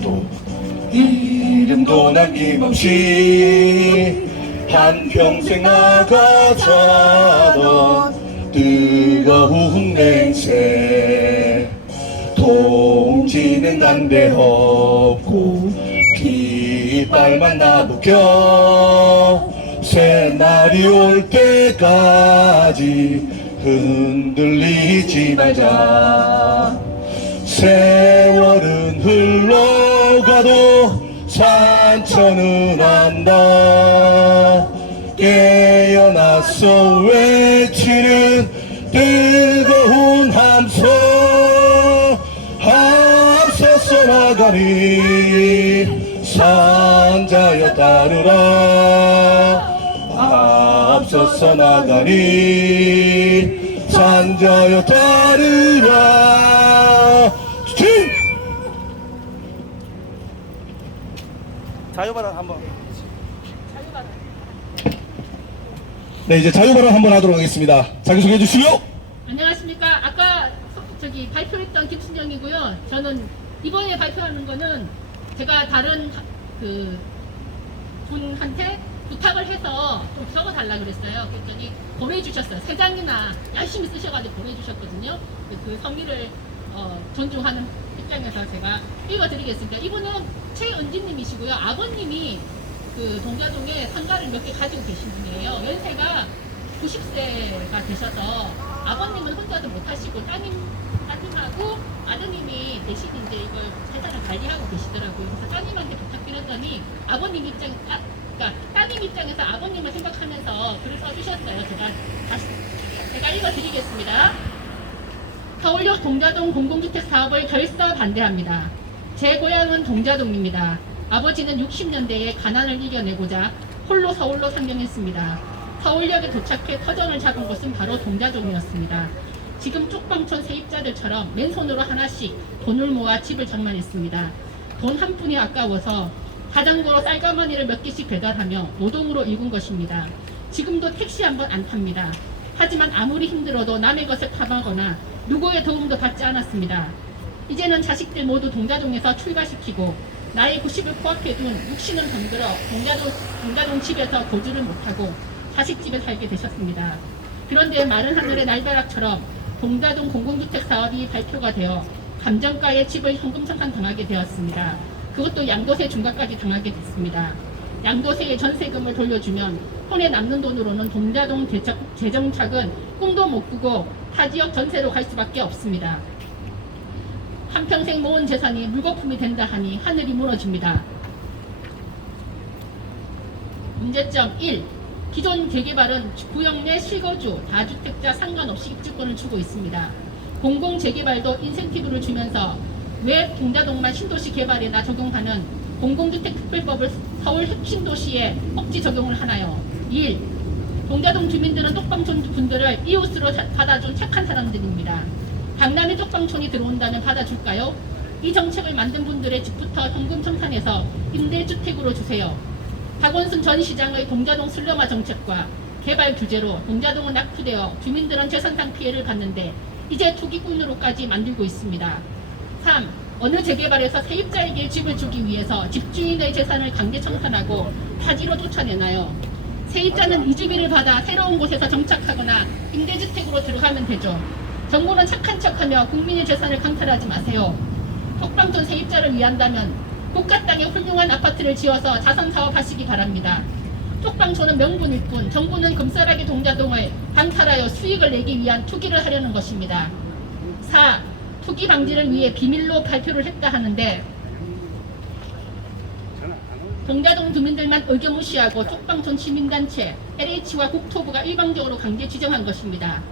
살도 이름도 남김없이 한평생 나가자던 뜨거운 냉세 통지는 난데 없고 깃발만 나부껴 새날이 올 때까지 흔들리지 말자. 세월은 흘러 가도 산천은 안다. 깨어나서 외치는 뜨거운 함성 앞서서 나가니 산자여 따르라. 앞서서 나가니 산자여 따르라 자유발언 한번. 네 이제 자유발언 한번 하도록 하겠습니다 자기소개해 주시오 안녕하십니까. 아까 서- 저기 발표했던 김순영이고요. 저는 이번에 발표하는 거는 제가 다른 하- 그 분한테 부탁을 해서 좀 적어달라 그랬어요. 그랬더니 보내주셨어요. 세 장이나 열심히 쓰셔가지고 보내주셨거든요. 그 성의를 어, 존중하는 입장에서 제가 읽어드리겠습니다. 이분은 최은진님이시고요. 아버님이 그 동자동에 상가를 몇 개 가지고 계신 분이에요. 연세가 90세가 되셔서 아버님은 혼자서 못하시고 따님, 따님하고 아드님이 대신 이제 이걸 재산을 관리하고 계시더라고요. 그래서 따님한테 부탁드렸더니 아버님 입장, 따, 그러니까 따님 입장에서 아버님을 생각하면서 글을 써주셨어요. 제가 다시, 제가 읽어드리겠습니다. 서울역 동자동 공공주택 사업을 결서 반대합니다. 제 고향은 동자동입니다. 아버지는 60년대에 가난을 이겨내고자 홀로 서울로 상경했습니다. 서울역에 도착해 터전을 잡은 곳은 바로 동자동이었습니다. 지금 쪽방촌 세입자들처럼 맨손으로 하나씩 돈을 모아 집을 장만했습니다. 돈 한 푼이 아까워서 자전거로 쌀가마니를 몇 개씩 배달하며 노동으로 일군 것입니다. 지금도 택시 한 번 안 탑니다. 하지만 아무리 힘들어도 남의 것을 탐하거나 누구의 도움도 받지 않았습니다. 이제는 자식들 모두 동자동에서 출가시키고 나의 90을 코앞에 둔 육신은 덤들어 동자동, 동자동 집에서 거주를 못하고 자식 집에 살게 되셨습니다. 그런데 마른 하늘의 날벼락처럼 동자동 공공주택 사업이 발표가 되어 감정가의 집을 현금 청산 당하게 되었습니다. 그것도 양도세 중과까지 당하게 됐습니다. 양도세의 전세금을 돌려주면 손에 남는 돈으로는 동자동 재정착은 꿈도 못 꾸고 타 지역 전세로 갈 수밖에 없습니다. 한평생 모은 재산이 물거품이 된다 하니 하늘이 무너집니다. 문제점 1. 기존 재개발은 구역 내 실거주, 다주택자 상관없이 입주권을 주고 있습니다. 공공 재개발도 인센티브를 주면서 왜 동자동만 신도시 개발에나 적용하는 공공주택 특별법을 서울 핵심 도시에 억지 적용을 하나요? 1. 동자동 주민들은 쪽방촌 분들을 이웃으로 자- 받아준 착한 사람들입니다. 강남에 쪽방촌이 들어온다면 받아줄까요? 이 정책을 만든 분들의 집부터 현금 청산해서 임대주택으로 주세요. 박원순 전 시장의 동자동 슬럼화 정책과 개발 규제로 동자동은 낙후되어 주민들은 재산상 피해를 봤는데 이제 투기꾼으로까지 만들고 있습니다. 3. 어느 재개발에서 세입자에게 집을 주기 위해서 집주인의 재산을 강제 청산하고 타지로 쫓아내나요? 세입자는 이주비를 받아 새로운 곳에서 정착하거나 임대주택으로 들어가면 되죠. 정부는 착한 척하며 국민의 재산을 강탈하지 마세요. 톡방촌 세입자를 위한다면 국가 땅에 훌륭한 아파트를 지어서 자선 사업하시기 바랍니다. 톡방촌은 명분일 뿐 정부는 금싸라기 동자동을 강탈하여 수익을 내기 위한 투기를 하려는 것입니다. 4. 투기 방지를 위해 비밀로 발표를 했다 하는데 동자동 주민들만 의견 무시하고 톡방촌 시민단체, LH와 국토부가 일방적으로 강제 지정한 것입니다.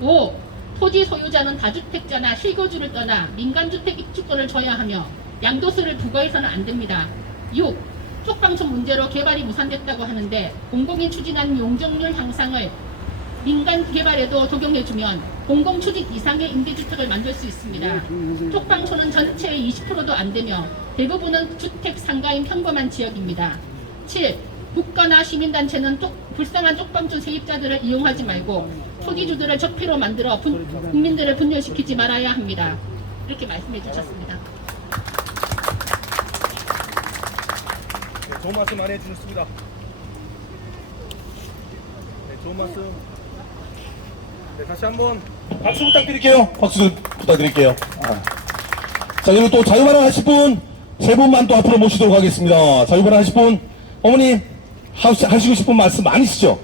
5. 토지 소유자는 다주택자나 실거주를 떠나 민간주택 입주권을 줘야 하며 양도세를 부과해서는 안 됩니다. 6. 톡방촌 문제로 개발이 무산됐다고 하는데 공공이 추진한 용적률 향상을 민간 개발에도 적용해주면 공공 추진 이상의 임대주택을 만들 수 있습니다. 톡방촌은 전체의 20%도 안 되며 대부분은 주택 상가인 평범한 지역입니다. 7. 국가나 시민단체는 쪽- 불쌍한 쪽방촌 세입자들을 이용하지 말고 토지주들을 적폐로 만들어 분- 국민들을 분열시키지 말아야 합니다. 이렇게 말씀해 주셨습니다. 좋은 말씀 많이 해주셨습니다. 네, 좋은 말씀. 네, 다시 한번 박수 부탁드릴게요. 박수 부탁드릴게요. 아. 자, 그리고 또 자유발언 하실 분, 세 분만 또 앞으로 모시도록 하겠습니다. 자유발언 하실 분, 어머니, 하시, 하시고 싶은 말씀 많으시죠?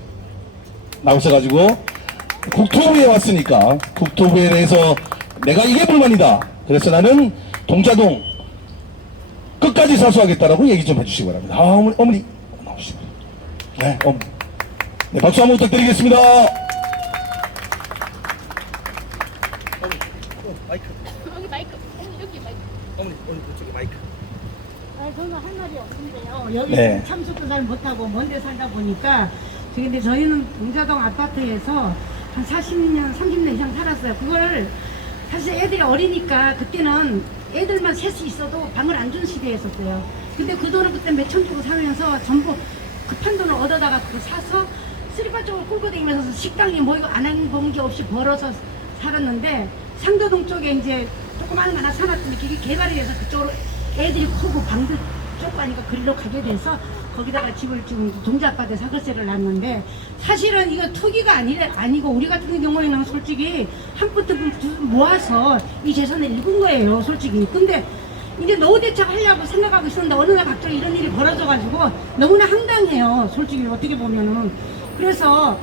나오셔가지고, 국토부에 왔으니까, 국토부에 대해서 내가 이게 불만이다. 그래서 나는 동자동 끝까지 사수하겠다라고 얘기 좀 해주시기 바랍니다. 아, 어머니, 어머니, 나오시고. 네, 어머니. 네, 박수 한번 부탁드리겠습니다. 마이크. 여기 마이크, 여기 마이크. 어머니, 어머니, 그쪽에 마이크. 아니, 저는 할 말이 없는데요. 여기 네. 참석도 잘 못하고 먼데 살다 보니까 근데 저희는 동자동 아파트에서 한 40년, 30년 이상 살았어요. 그걸 사실 애들이 어리니까 그때는 애들만 셋이 있어도 방을 안 준 시대였었어요. 근데 그 돈을 그때 몇천 주고 살면서 전부 급한 돈을 얻어다가 그거 사서 쓰리바 쪽을 끌고 다니면서 식당에 뭐 이거 안한게 없이 벌어서 살았는데 상도동 쪽에 이제 조그마한 거 하나 사놨더니 그게 개발이 돼서 그쪽으로 애들이 크고 방도 좁고 하니까 그리로 가게 돼서 거기다가 집을 지금 동자아파트 사글세를 놨는데 사실은 이거 투기가 아니래, 아니고 우리 같은 경우에는 솔직히 한 푼도 모아서 이 재산을 읽은 거예요 솔직히. 근데 이제 노후 대책 하려고 생각하고 있었는데 어느 날 갑자기 이런 일이 벌어져가지고 너무나 황당해요 솔직히 어떻게 보면은. 그래서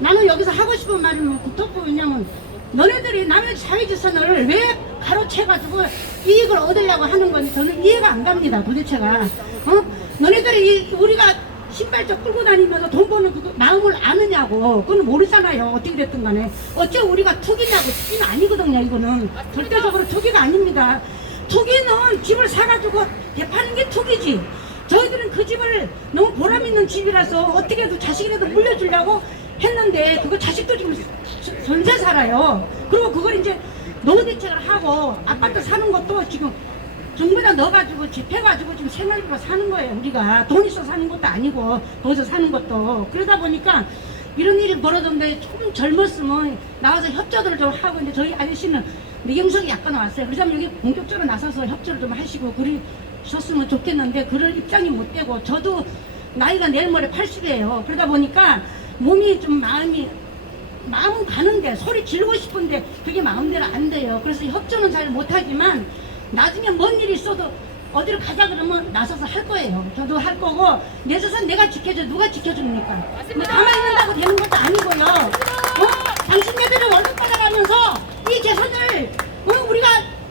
나는 여기서 하고 싶은 말이 뭐 국토부 왜냐면 너네들이 남의 자유재산을 왜 가로채가지고 이익을 얻으려고 하는 건지 저는 이해가 안 갑니다 도대체가. 어? 너네들이 이- 우리가 신발적 끌고 다니면서 돈 버는 그 마음을 아느냐고. 그건 모르잖아요. 어떻게 됐든 간에. 어째 우리가 투기냐고. 투기는 아니거든요 이거는. 절대적으로 투기가 아닙니다. 투기는 집을 사가지고 대파는 게 투기지. 저희들은 그 집을 너무 보람 있는 집이라서 어떻게 해도 자식이라도 물려주려고 했는데 그거 자식도 지금 전- 전세 살아요. 그리고 그걸 이제 노후 대책을 하고 아파트 사는 것도 지금 정부에다 넣어가지고 집해가지고 지금 생활비로 사는 거예요 우리가. 돈 있어 사는 것도 아니고 거기서 사는 것도. 그러다 보니까 이런 일이 벌어졌는데 조금 젊었으면 나와서 협조를 좀 하고 이제 저희 아저씨는 미경석이 약간 왔어요. 그러자면 여기 본격적으로 나서서 협조를 좀 하시고 그러셨으면 좋겠는데 그럴 입장이 못 되고 저도 나이가 내일 모레 80이에요. 그러다 보니까 몸이 좀 마음이 마음은 가는데 소리 지르고 싶은데 그게 마음대로 안 돼요. 그래서 협조는 잘 못하지만 나중에 뭔 일이 있어도 어디로 가자 그러면 나서서 할 거예요. 저도 할 거고 내 재산 내가 지켜줘 누가 지켜줍니까? 뭐 가만히 있는다고 되는 것도 아니고요. 어? 당신네들이 월급 받아가면서 이 재산을 어? 우리가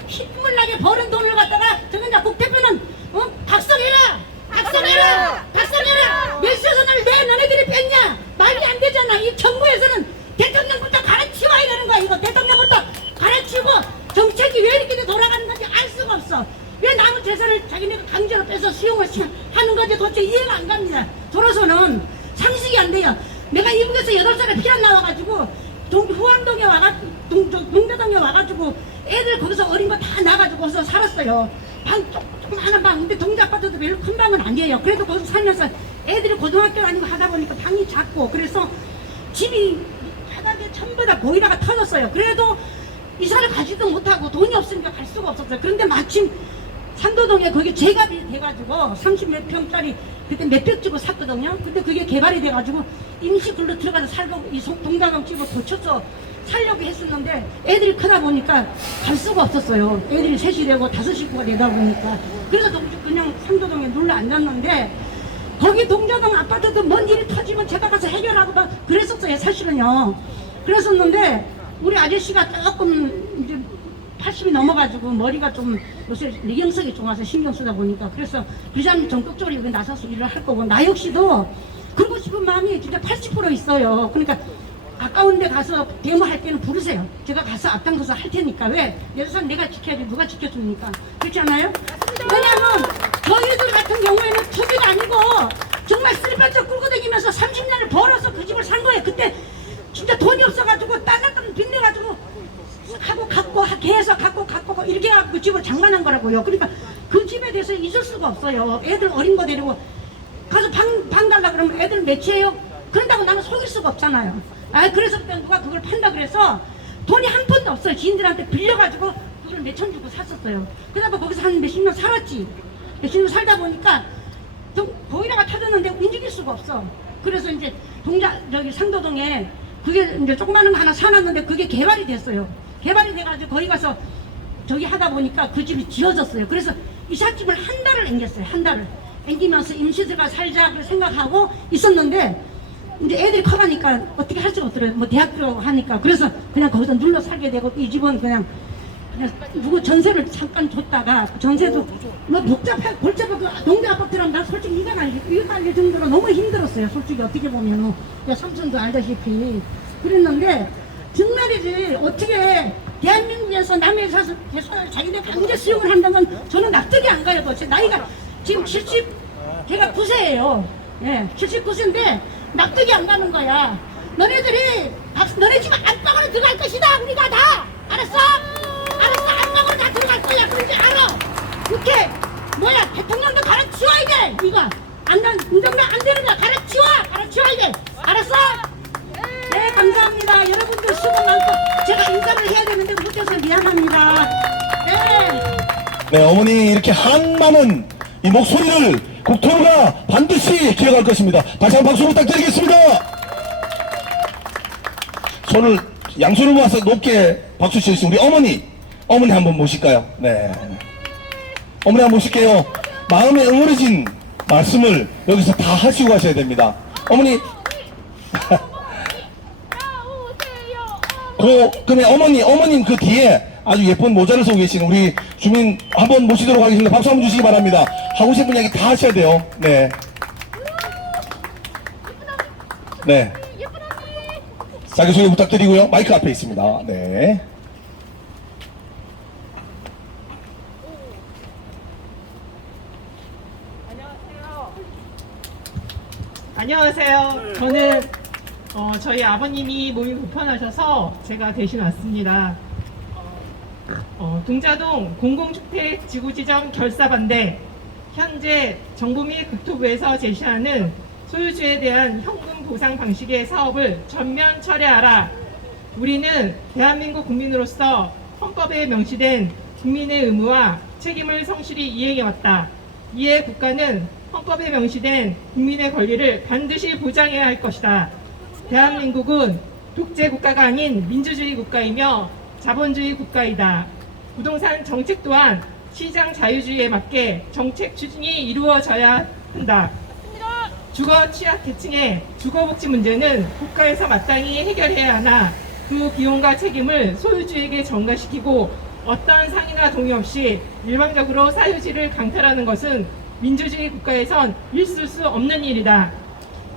힘물나게 버는 돈을 갖다가 저건 자 국대표는 어? 박성해라! 박성해라! 박성해라! 몇 재산을 내 너네들이 뺐냐? 말이 안 되잖아. 이 정부에서는 대통령부터 가르치워야 되는 거야. 이거 대통령부터 가르치고 정책이 왜 이렇게 돌아가는 건지 알 수가 없어. 왜 남은 재산을 자기네가 강제로 빼서 수용을 시- 하는 건지 도대체 이해가 안 갑니다. 저로서는 상식이 안 돼요. 내가 이북에서 여덟 살에 피난 나와가지고 동, 후암동에 와가지고 동, 저, 동대동에 와가지고 애들 거기서 어린 거 다 나가지고 거기서 살았어요. 방 조금 하나 방 근데 동자 아파트도 별로 큰 방은 아니에요. 그래도 거기서 살면서 애들이 고등학교 다니고 하다 보니까 방이 작고 그래서 집이 바닥에 전부 다 보이다가 터졌어요. 그래도 이사를 가지도 못하고 돈이 없으니까 갈 수가 없었어요. 그런데 마침 상도동에 거기 재갑이 돼가지고 30 몇 평짜리 그때 몇백 주고 샀거든요. 근데 그게 개발이 돼가지고 임시 글로 들어가서 살고 이 송- 동다방 집을 고쳐서 살려고 했었는데 애들이 크다 보니까 갈 수가 없었어요. 애들이 셋이 되고 다섯 식구가 되다 보니까 그래서 동- 그냥 상도동에 눌러 앉았는데 거기 동자동 아파트도 뭔 일이 터지면 제가 가서 해결하고 막 그랬었어요 사실은요. 그랬었는데 우리 아저씨가 조금 이제 80이 넘어가지고 머리가 좀 요새 리경석이 좋아서 신경 쓰다 보니까 그래서 그자님 전격적으로 여기 나서서 일을 할 거고 나 역시도 그러고 싶은 마음이 진짜 80% 있어요. 그러니까 아까운 데 가서 데모할 때는 부르세요. 제가 가서 앞장서서 할 테니까. 왜? 내 재산 내가 지켜야지. 누가 지켜줍니까? 그렇지 않아요? 왜냐면 저희들 같은 경우에는 투기가 아니고 정말 쓸바짝 끌고 다니면서 30년을 벌어서 그 집을 산 거예요 그때 진짜 돈이 없어가지고 딸랑딸랑 빚내가지고 하고 갖고 하- 계속 갖고 갖고 이렇게 해갖고 그 집을 장만한 거라고요. 그러니까 그 집에 대해서 잊을 수가 없어요. 애들 어린 거 데리고 가서 방, 방 달라 그러면 애들 몇이에요? 그런다고 나는 속일 수가 없잖아요. 아 그래서 누가 그걸 판다 그래서 돈이 한 푼도 없어요. 지인들한테 빌려가지고 그걸 몇천 주고 샀었어요. 가 거기서 한 몇십 년 살았지. 년 살다 보니까 동, 보이라가 터졌는데 움직일 수가 없어. 그래서 이제 동자 저기 상도동에 그게 이제 조그마한 거 하나 사놨는데 그게 개발이 됐어요. 개발이 돼가지고 거기 가서 저기 하다 보니까 그 집이 지어졌어요. 그래서 이삿짐을 한 달을 앵겼어요. 한 달을 앵기면서 임시들과 살자 그 생각하고 있었는데 이제 애들이 커가니까 어떻게 할 수가 없더라고요. 뭐 대학교 하니까 그래서 그냥 거기서 눌러 살게 되고 이 집은 그냥 그냥 누구 전세를 잠깐 줬다가 전세도 뭐 복잡해 복잡하고 동네 아파트라면 난 솔직히 이가 알기 이가 알기 정도로 너무 힘들었어요. 솔직히 어떻게 보면은 야, 삼촌도 알다시피 그랬는데 정말이지 어떻게 대한민국에서 남의 사서 자기네 강제 수용을 한다면 저는 납득이 안 가요. 도대체 나이가 지금 70 제가 9세예요. 예, 79세인데 납득이 안 가는 거야. 너네들이 박- 너네 집 안방으로 들어갈 것이다. 우리가 다? 알았어. 거야. 그런지 알아. 이렇게 뭐야 대통령도 갈아치워야 돼. 이거 안난 운전도 안 되는 거 갈아치워. 갈아치워야 돼. 알았어? 네 감사합니다. 여러분들 수고 많고 제가 인사를 해야 되는데 못해서 미안합니다. 네. 네, 어머니 이렇게 한 많은 이 목소리를 국토부가 반드시 기억할 것입니다. 다시 한 번 박수 부탁드리겠습니다. 손을 양손을 모아서 높게 박수 치신 우리 어머니, 어머니 한번 모실까요? 네. 어머니 한번 모실게요. 마음에 응어려진 말씀을 여기서 다 하시고 가셔야 됩니다. 어머니, 그, 그러면 어머니, 어머님 그 뒤에 아주 예쁜 모자를 쓰고 계신 우리 주민 한번 모시도록 하겠습니다. 박수 한번 주시기 바랍니다. 하고 싶은 이야기 다 하셔야 돼요. 네. 네. 자기소개 부탁드리고요. 마이크 앞에 있습니다. 네. 안녕하세요. 저는 어, 저희 아버님이 몸이 불편하셔서 제가 대신 왔습니다. 어, 동자동 공공주택 지구지정 결사반대 현재 정부 및 국토부에서 제시하는 소유주에 대한 현금 보상 방식의 사업을 전면 철회하라. 우리는 대한민국 국민으로서 헌법에 명시된 국민의 의무와 책임을 성실히 이행해왔다. 이에 국가는 헌법에 명시된 국민의 권리를 반드시 보장해야 할 것이다. 대한민국은 독재 국가가 아닌 민주주의 국가이며 자본주의 국가이다. 부동산 정책 또한 시장 자유주의에 맞게 정책 추진이 이루어져야 한다. 주거 취약 계층의 주거 복지 문제는 국가에서 마땅히 해결해야 하나 그 비용과 책임을 소유주에게 전가시키고 어떤 상의나 동의 없이 일방적으로 사유지를 강탈하는 것은 민주주의 국가에선 있을 수 없는 일이다.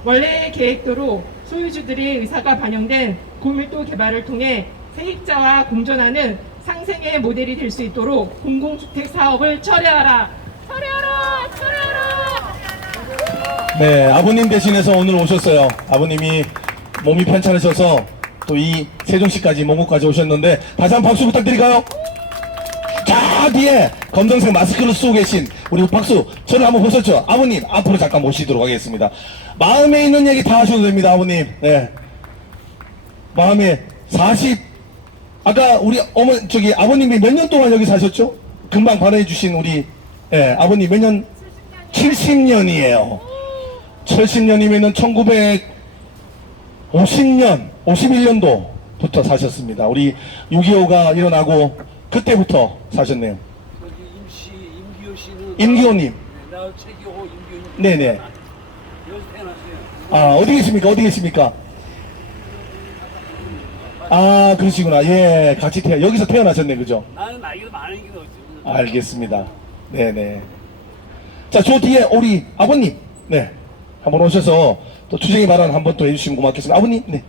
원래의 계획대로 소유주들의 의사가 반영된 고밀도 개발을 통해 세입자와 공존하는 상생의 모델이 될 수 있도록 공공주택 사업을 철회하라. 철회하라! 철회하라! 네, 아버님 대신해서 오늘 오셨어요. 아버님이 몸이 편찮으셔서 또 이 세종시까지 몽고까지 오셨는데 다시 한 번 박수 부탁드릴까요? 자 뒤에 검정색 마스크를 쓰고 계신 우리 박수 저를 한번 보셨죠? 아버님 앞으로 잠깐 모시도록 하겠습니다. 마음에 있는 얘기 다 하셔도 됩니다, 아버님. 네. 마음에 40 아까 우리 어머 저기 아버님이 몇 년 동안 여기 사셨죠? 금방 발언해 주신 우리 예, 아버님 몇 년? 70년이에요. 70년이면은 1950년, 51년도부터 사셨습니다. 우리 6.25가 일어나고 그때부터 사셨네요. 임씨 임기호 씨는 임기호님. 네, 나 최기호 임기호 네네. 여기서 태어났어요. 아, 어디 계십니까? 어디 계십니까? 아, 그러시구나. 예, 같이 태어, 여기서 태어나셨네, 그죠? 나는 나이가 많은 게 어쩌고. 알겠습니다. 네네. 자, 저 뒤에 우리 아버님, 네. 한번 오셔서 또 추정의 발언 한번 또 해주시면 고맙겠습니다. 아버님, 네.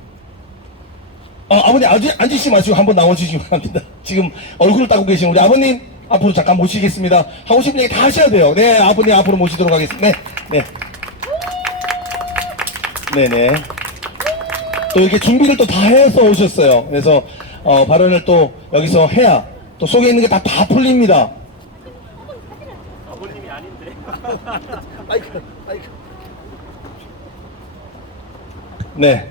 아, 아버님, 아주, 앉으시지 마시고 한번 나와주시기 바랍니다. 지금 얼굴을 따고 계신 우리 아버님, 앞으로 잠깐 모시겠습니다. 하고 싶은 얘기 다 하셔야 돼요. 네, 아버님 앞으로 모시도록 하겠습니다. 네, 네. 네네. 또 이렇게 준비를 또 다 해서 오셨어요. 그래서, 어, 발언을 또 여기서 해야 또 속에 있는 게 다, 다 풀립니다. 아버님이 아닌데. 아이고, 아이고. 네.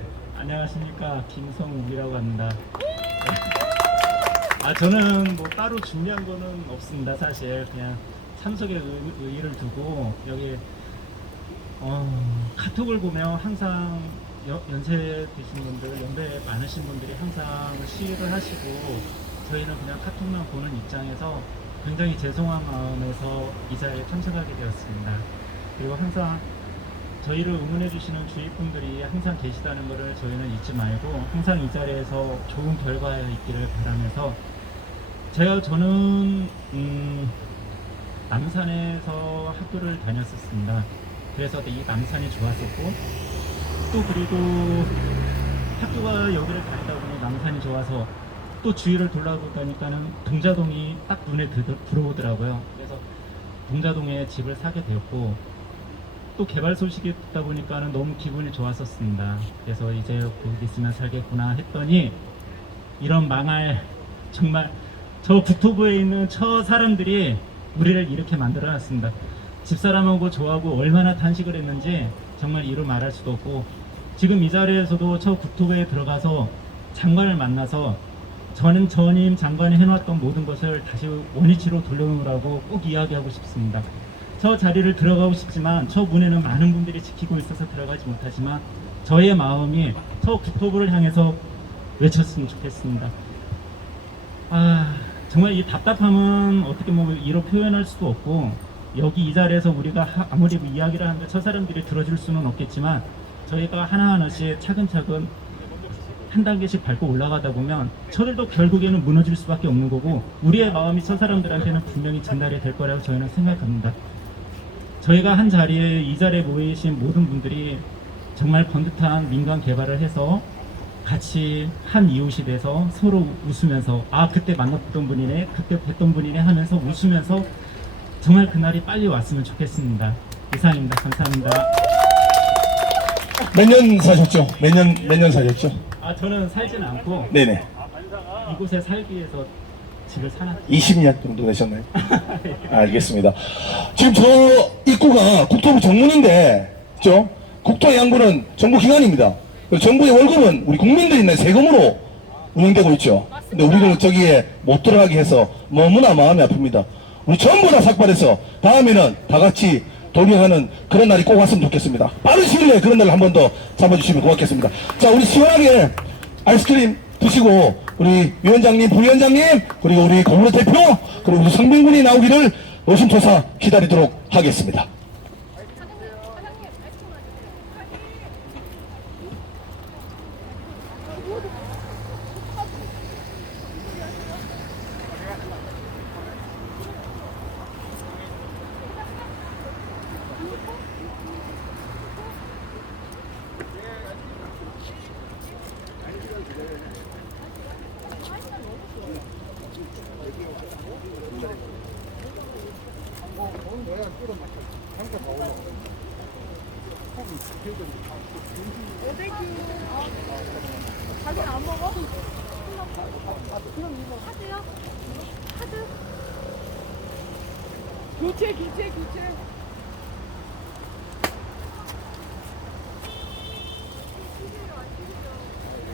안녕하십니까 김성욱이라고 합니다. 아 저는 뭐 따로 준비한 거는 없습니다 사실 그냥 참석의 의- 의의를 두고 여기 어, 카톡을 보면 항상 여- 연세 드신 분들, 연배 많으신 분들이 항상 시위를 하시고 저희는 그냥 카톡만 보는 입장에서 굉장히 죄송한 마음에서 이 자리에 참석하게 되었습니다. 그리고 항상 저희를 응원해 주시는 주위 분들이 항상 계시다는 것을 저희는 잊지 말고 항상 이 자리에서 좋은 결과 있기를 바라면서 제가 저는 음, 남산에서 학교를 다녔었습니다. 그래서 이 남산이 좋았었고 또 그리고 학교가 여기를 다니다 보니 남산이 좋아서 또 주위를 돌아보다니까는 동자동이 딱 눈에 들, 들어오더라고요. 그래서 동자동에 집을 사게 되었고 또 개발 소식이 듣다 보니까는 너무 기분이 좋았었습니다. 그래서 이제 거기 있으면 살겠구나 했더니 이런 망할 정말 저 국토부에 있는 저 사람들이 우리를 이렇게 만들어 놨습니다. 집사람하고 저하고 얼마나 탄식을 했는지 정말 이루 말할 수도 없고 지금 이 자리에서도 저 국토부에 들어가서 장관을 만나서 저는 전임 장관이 해놨던 모든 것을 다시 원위치로 돌려놓으라고 꼭 이야기하고 싶습니다. 저 자리를 들어가고 싶지만 저 문에는 많은 분들이 지키고 있어서 들어가지 못하지만 저의 마음이 저 국토부를 향해서 외쳤으면 좋겠습니다. 아 정말 이 답답함은 어떻게 보면 이로 표현할 수도 없고 여기 이 자리에서 우리가 하- 아무리 이야기를 하는데 저 사람들이 들어줄 수는 없겠지만 저희가 하나하나씩 차근차근 한 단계씩 밟고 올라가다 보면 저들도 결국에는 무너질 수밖에 없는 거고 우리의 마음이 저 사람들한테는 분명히 전달이 될 거라고 저희는 생각합니다. 저희가 한 자리에 이 자리에 모이신 모든 분들이 정말 번듯한 민간 개발을 해서 같이 한 이웃이 돼서 서로 웃으면서 아 그때 만났던 분이네 그때 뵀던 분이네 하면서 웃으면서 정말 그날이 빨리 왔으면 좋겠습니다. 이상입니다. 감사합니다. 몇 년 사셨죠? 몇 년, 몇 년 사셨죠? 아 저는 살지는 않고 네네. 이곳에 살기 위해서 20년 정도 되셨나요? 알겠습니다. 지금 저 입구가 국토부 정문인데, 그죠? 국토의 양부는 정부 기관입니다. 정부의 월급은 우리 국민들이 낸 세금으로 운영되고 있죠. 근데 우리를 저기에 못 들어가게 해서 너무나 마음이 아픕니다. 우리 전부 다 삭발해서 다음에는 다 같이 동행하는 그런 날이 꼭 왔으면 좋겠습니다. 빠른 시일 내에 그런 날을 한 번 더 잡아주시면 고맙겠습니다. 자, 우리 시원하게 아이스크림 드시고 우리 위원장님, 부위원장님, 그리고 우리 공무원 대표, 그리고 우리 성빈군이 나오기를 의심조사 기다리도록 하겠습니다. 자기는 안 먹어? 그럼 이거 카드요? 카드? 교체, 교체, 교체.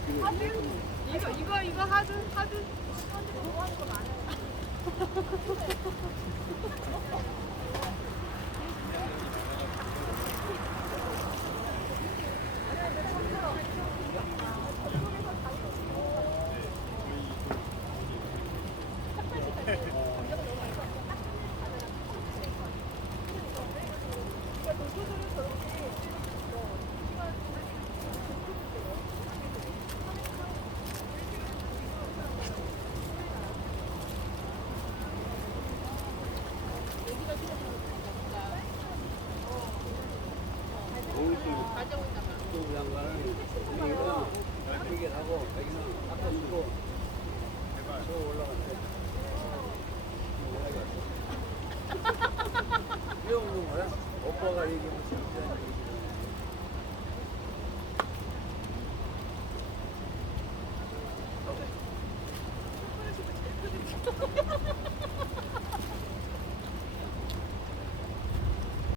하드? 이거, 이거, 이거 하드, 하드.